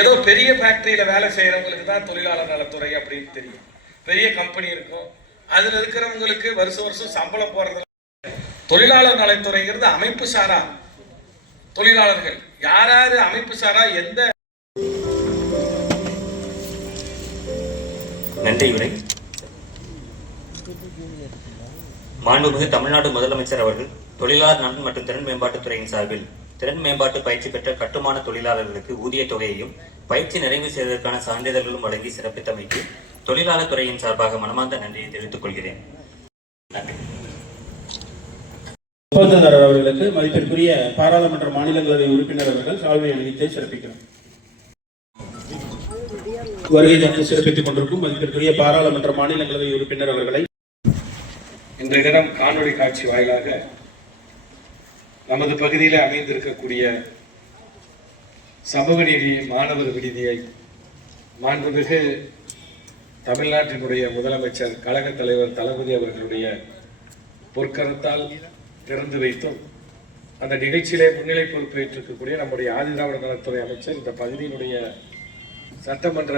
ஏதோ பெரிய ஃபேக்டரியில வேலை செய்யறவங்களுக்கு தான் தொழிலாளர் நலத்துறை அப்படின்னு தெரியும். பெரிய கம்பெனி இருக்கும். அதுல இருக்கிறவங்களுக்கு வருஷம் வருஷம் சம்பளம் போறது தொழிலாளர் நலத்துறைங்கிறது அமைப்பு சாரா. தொழிலாளர்கள். யார் யாரு அமைப்பு சாரா? எந்த நன்றி உரை மாண்புமிகு தமிழ்நாடு முதலமைச்சர் அவர்கள் தொழிலாளர் நலன் மற்றும் திறன் மேம்பாட்டுத் துறையின் சார்பில் திறன் மேம்பாட்டு பயிற்சி பெற்ற கட்டுமான தொழிலாளர்களுக்கு ஊதிய தொகையையும் பயிற்சி நிறைவு செய்வதற்கான சான்றிதழ்களும் வழங்கி சிறப்பித்தமைக்கு தொழிலாளர் துறையின் சார்பாக மனமார்ந்த நன்றியை தெரிவித்துக் கொள்கிறேன். ஒப்பந்ததாரர் அவர்களுக்கு மதிப்பிற்குரிய பாராளுமன்ற மாநிலங்களவை உறுப்பினர் அவர்கள் சால்வை அணிவித்தை சிறப்பிக்கிறார் வருகை தந்து சிறப்பித்துக் கொண்டிருக்கும் மதிப்பிற்குரிய பாராளுமன்ற மாநிலங்களவை உறுப்பினர் அவர்களை இன்றைய தினம் காணொளி காட்சி வாயிலாக நமது பகுதியில் அமைந்திருக்கக்கூடிய சமூக நீதி மாணவர் விடுதியை மாண்புமிகு தமிழ்நாட்டினுடைய முதலமைச்சர் கழக தலைவர் தளபதி அவர்களுடைய பொற்கரத்தால் திறந்து வைத்தும் அந்த நிகழ்ச்சியிலே முன்னிலை பொறுப்பேற்றிருக்கக்கூடிய நம்முடைய ஆதிதிராவிட நலத்துறை அமைச்சர் இந்த பகுதியினுடைய சட்டமன்ற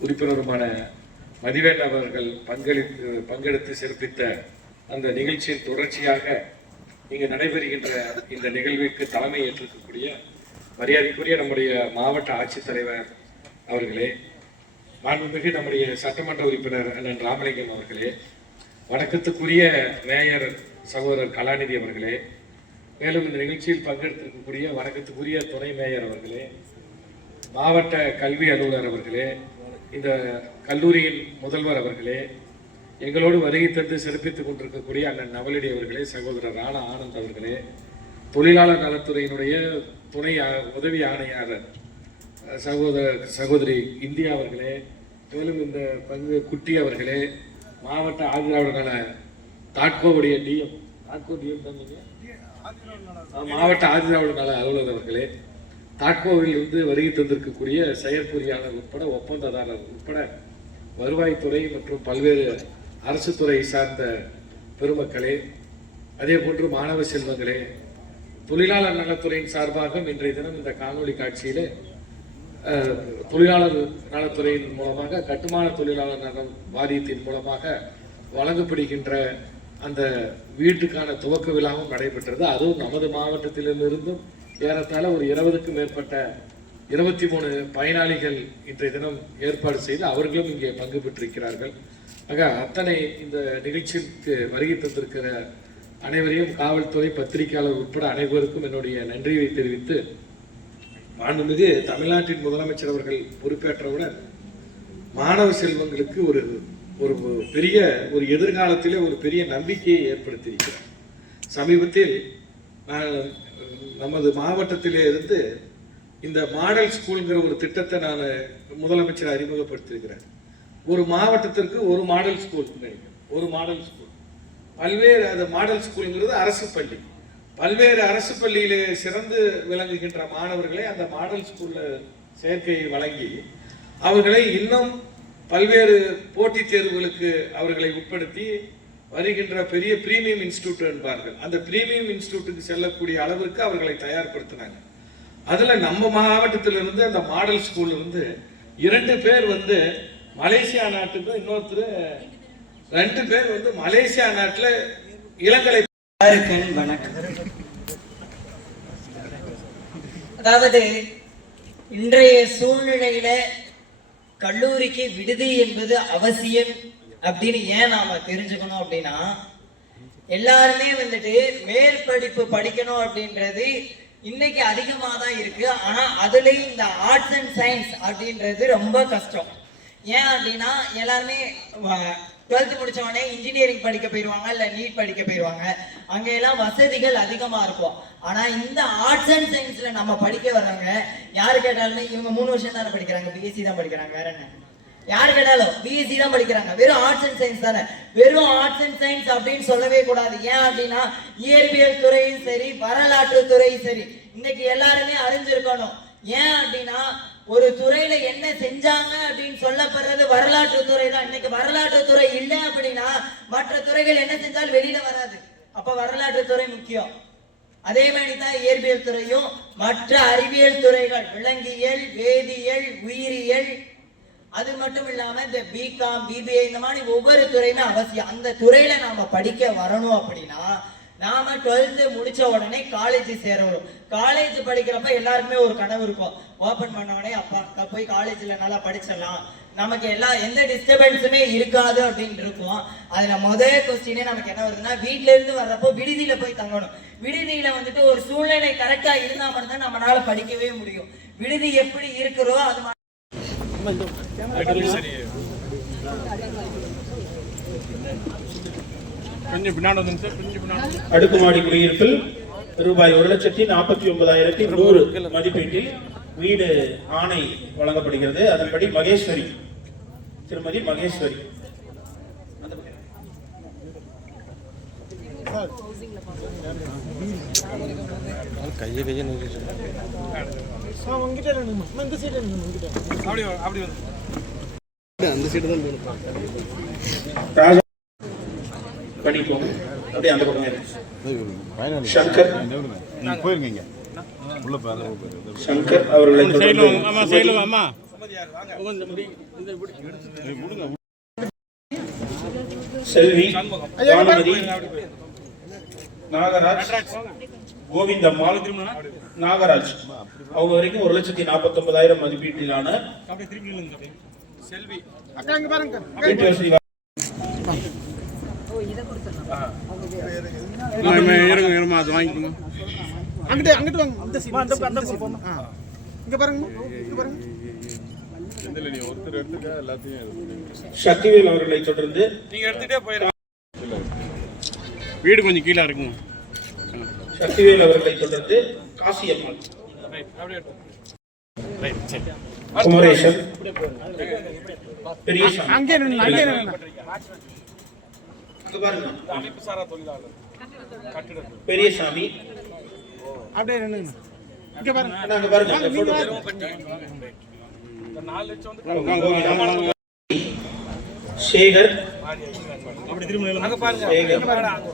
உறுப்பினருமான மதிவேல் அவர்கள் பங்களித்து பங்கெடுத்து சிறப்பித்த அந்த நிகழ்ச்சியின் தொடர்ச்சியாக இங்கு நடைபெறுகின்ற இந்த நிகழ்விற்கு தலைமை ஏற்றிருக்கக்கூடிய மரியாதைக்குரிய நம்முடைய மாவட்ட ஆட்சித்தலைவர் அவர்களே மாண்புமிகு நம்முடைய சட்டமன்ற உறுப்பினர் அண்ணன் ராமலிங்கம் அவர்களே வணக்கத்துக்குரிய மேயர் சகோதரர் கலாநிதி அவர்களே மேலும் இந்த நிகழ்ச்சியில் பங்கெடுத்திருக்கக்கூடிய வணக்கத்துக்குரிய துணை மேயர் அவர்களே மாவட்ட கல்வி அலுவலர் அவர்களே இந்த கல்லூரியின் முதல்வர் அவர்களே எங்களோடு வருகை தந்து சிறப்பித்துக் கொண்டிருக்கக்கூடிய அண்ணன் நவலடி அவர்களே சகோதரர் ராணா ஆனந்த் அவர்களே தொழிலாளர் நலத்துறையினுடைய துணை உதவி ஆணையாளர் சகோதர சகோதரி இந்தியா அவர்களே மேலும் இந்த பங்கு குட்டி அவர்களே மாவட்ட ஆதிராவிட தாட்கோவுடைய டிஎம் தாட்கோ டிஎம் தான் மாவட்ட ஆதிராவிட நல அலுவலர் அவர்களே தாட்கோவில் இருந்து வருகை தந்திருக்கக்கூடிய செயற்பொறியாளர் உட்பட ஒப்பந்ததாரர் உட்பட வருவாய்த்துறை மற்றும் பல்வேறு அரசு துறை சார்ந்த பெருமக்களே அதே போன்று மாணவ செல்வங்களே தொழிலாளர் நலத்துறையின் சார்பாக இன்றைய தினம் இந்த காணொளி காட்சியில் தொழிலாளர் நலத்துறையின் மூலமாக கட்டுமான தொழிலாளர் நலம் வாரியத்தின் மூலமாக வழங்கப்படுகின்ற அந்த வீட்டுக்கான துவக்க விழாவும் நடைபெற்றது. அதுவும் நமது மாவட்டத்திலிருந்தும் ஏறத்தாழ ஒரு இருபதுக்கும் மேற்பட்ட இருபத்தி மூணு பயனாளிகள் இன்றைய தினம் ஏற்பாடு செய்து அவர்களும் இங்கே பங்கு பெற்றிருக்கிறார்கள். ஆக அத்தனை இந்த நிகழ்ச்சிக்கு வருகை தந்திருக்கிற அனைவரையும் காவல்துறை பத்திரிகையாளர் உட்பட அனைவருக்கும் என்னுடைய நன்றியை தெரிவித்து மாண்புமிகு தமிழ்நாட்டின் முதலமைச்சர் அவர்கள் பொறுப்பேற்றவுடன் மாணவ செல்வங்களுக்கு ஒரு ஒரு பெரிய ஒரு எதிர்காலத்திலே ஒரு பெரிய நம்பிக்கையை ஏற்படுத்தியிருக்கிறார். சமீபத்தில் நான் நமது மாவட்டத்திலே இருந்து இந்த மாடல் ஸ்கூல்ங்கிற ஒரு திட்டத்தை நான் முதலமைச்சர் அறிமுகப்படுத்தியிருக்கிறேன் ஒரு மாவட்டத்திற்கு ஒரு மாடல் ஸ்கூல் நினைக்கிறேன். ஒரு மாடல் ஸ்கூல். பல்வேறு அது மாடல் ஸ்கூலுங்கிறது அரசு பள்ளி. பல்வேறு அரசு பள்ளியிலே சிறந்து விளங்குகின்ற மாணவர்களை அந்த மாடல் ஸ்கூலில் சேர்க்கையை வழங்கி அவர்களை இன்னும் பல்வேறு போட்டித் தேர்வுகளுக்கு அவர்களை உட்படுத்தி வருகின்ற பெரிய பிரீமியம் இன்ஸ்டியூட் என்பார்கள். அந்த பிரீமியம் இன்ஸ்டியூட்டுக்கு செல்லக்கூடிய அளவிற்கு அவர்களை தயார்படுத்தினாங்க. அதில் நம்ம மாவட்டத்திலிருந்து அந்த மாடல் ஸ்கூல்ல இருந்து இரண்டு பேர் வந்து மலேசியா நாட்டுக்கு இன்னொருத்தர் ரெண்டு பேர் வந்து மலேசியா நாட்டில் இளங்கலை எல்லாருக்கும் வணக்கம். அதாவது இன்றைய சூழ்நிலையில கல்லூரிக்கு விடுதி என்பது அவசியம் அப்படின்னு ஏன் நாம தெரிஞ்சுக்கணும் அப்படின்னா எல்லாருமே வந்துட்டு மேற்படிப்பு படிக்கணும் அப்படின்றது இன்னைக்கு அதிகமாக தான் இருக்கு. ஆனா அதுலயும் இந்த ஆர்ட்ஸ் அண்ட் சயின்ஸ் அப்படின்றது ரொம்ப கஷ்டம். ஏன் அப்படின்னா எல்லாருமே டுவெல்த்து முடிச்ச உடனே இன்ஜினியரிங் படிக்க போயிடுவாங்க இல்ல நீட் படிக்க போயிடுவாங்க அங்கெல்லாம் வசதிகள் அதிகமா இருக்கும். ஆனா இந்த ஆர்ட்ஸ் அண்ட் சயின்ஸ்ல நம்ம படிக்க வர்றவங்க யாரு கேட்டாலுமே இவங்க மூணு வருஷம் தானே படிக்கிறாங்க பிஎஸ்சி தான் படிக்கிறாங்க வேற என்ன? யார் கேட்டாலும் பிஎஸ்சி தான் படிக்கிறாங்க வெறும் ஆர்ட்ஸ் அண்ட் சயின்ஸ் தானே. வெறும் ஆர்ட்ஸ் அண்ட் சயின்ஸ் அப்படின்னு சொல்லவே கூடாது. ஏன் அப்படின்னா இயற்பியல் துறையும் சரி வரலாற்று துறையும் சரி இன்னைக்கு எல்லாருமே அறிஞ்சிருக்கணும். ஏன் அப்படின்னா ஒரு துறையில என்ன செஞ்சாங்க அப்படின்னு சொல்லப்படுறது வரலாற்று துறை தான். இன்னைக்கு வரலாற்று துறை இல்லை அப்படின்னா மற்ற துறைகள் என்ன செஞ்சாலும் வெளியில வராது. அப்ப வரலாற்று துறை முக்கியம். அதே மாதிரி தான் இயற்பியல் துறையும் மற்ற அறிவியல் துறைகள் விலங்கியல் வேதியியல் உயிரியல். அது மட்டும் இல்லாம இந்த பிகாம் பிபிஏ இந்த மாதிரி ஒவ்வொரு துறையுமே அவசியம். அந்த துறையில நாம படிக்க வரணும் அப்படின்னா நாம டுவெல்த்து முடிச்ச உடனே காலேஜ் சேரணும். காலேஜ் படிக்கிறப்ப எல்லாருக்குமே ஒரு கனவு இருக்கும். ஓபன் பண்ண உடனே அப்பா போய் காலேஜ்ல நல்லா படிச்சிடலாம். நமக்கு எல்லா எந்த டிஸ்டர்பன்ஸுமே இருக்காது அப்படின்னு இருக்கும். அதுல முதல் கொஸ்டினே நமக்கு என்ன வருதுன்னா வீட்ல இருந்து வர்றப்போ விடுதியில போய் தங்கணும். விடுதியில வந்துட்டு ஒரு சூழ்நிலை கரெக்டா இருந்தா மட்டும்தான் நம்மளால படிக்கவே முடியும். விடுதி எப்படி இருக்கிறோ அது மாதிரி கொஞ்சம் பின்னாடி வந்துங்க சார் கொஞ்சம் பின்னாடி அடுக்குமாடி குடியிருப்பில் ரூபாய் ஒரு லட்சத்தி நாற்பத்தி ஒன்பதாயிரத்தி நூறு மதிப்பீட்டில் வீடு ஆணை வழங்கப்படுகிறது. அதன்படி மகேஸ்வரி திருமதி மகேஸ்வரி. அப்படி வா, அப்படி வந்து ராஜா படிப்போம் அப்படியே அந்த பக்கம். சங்கர். பாரு சங்கர் அவர்களை செல்வி நாகராஜ் கோவிந்தம்மாள் நாகராஜ். அவங்க வரைக்கும் ஒரு லட்சத்தி நாற்பத்தி ஒன்பதாயிரம் மதிப்பீட்டிலான செல்வி வீட்டு வசதி வா- இருங்க இருமா அது வாங்கிக்கோங்க அங்கிட்ட அங்கிட்ட வாங்க அந்த சீட் அந்த அந்த போமா இங்க பாருங்க இங்க பாருங்க நீ ஒருத்தர் எடுத்துக்க எல்லாத்தையும் சக்திவேல் அவர்களை தொடர்ந்து நீங்க எடுத்துட்டே போயிடுங்க வீடு கொஞ்சம் கீழே இருக்குங்க சக்திவேல் அவர்களை தொடர்ந்து காசியம்மாள் ரைட் அப்படியே குமரேசன் பெரியசாமி அங்கே நின்னு அங்கே பாருங்க. தொழிலாளர் கட்டிடம் பெரியசாமி அப்படியே இங்க அங்க சேகர். சேகர். பாருங்க.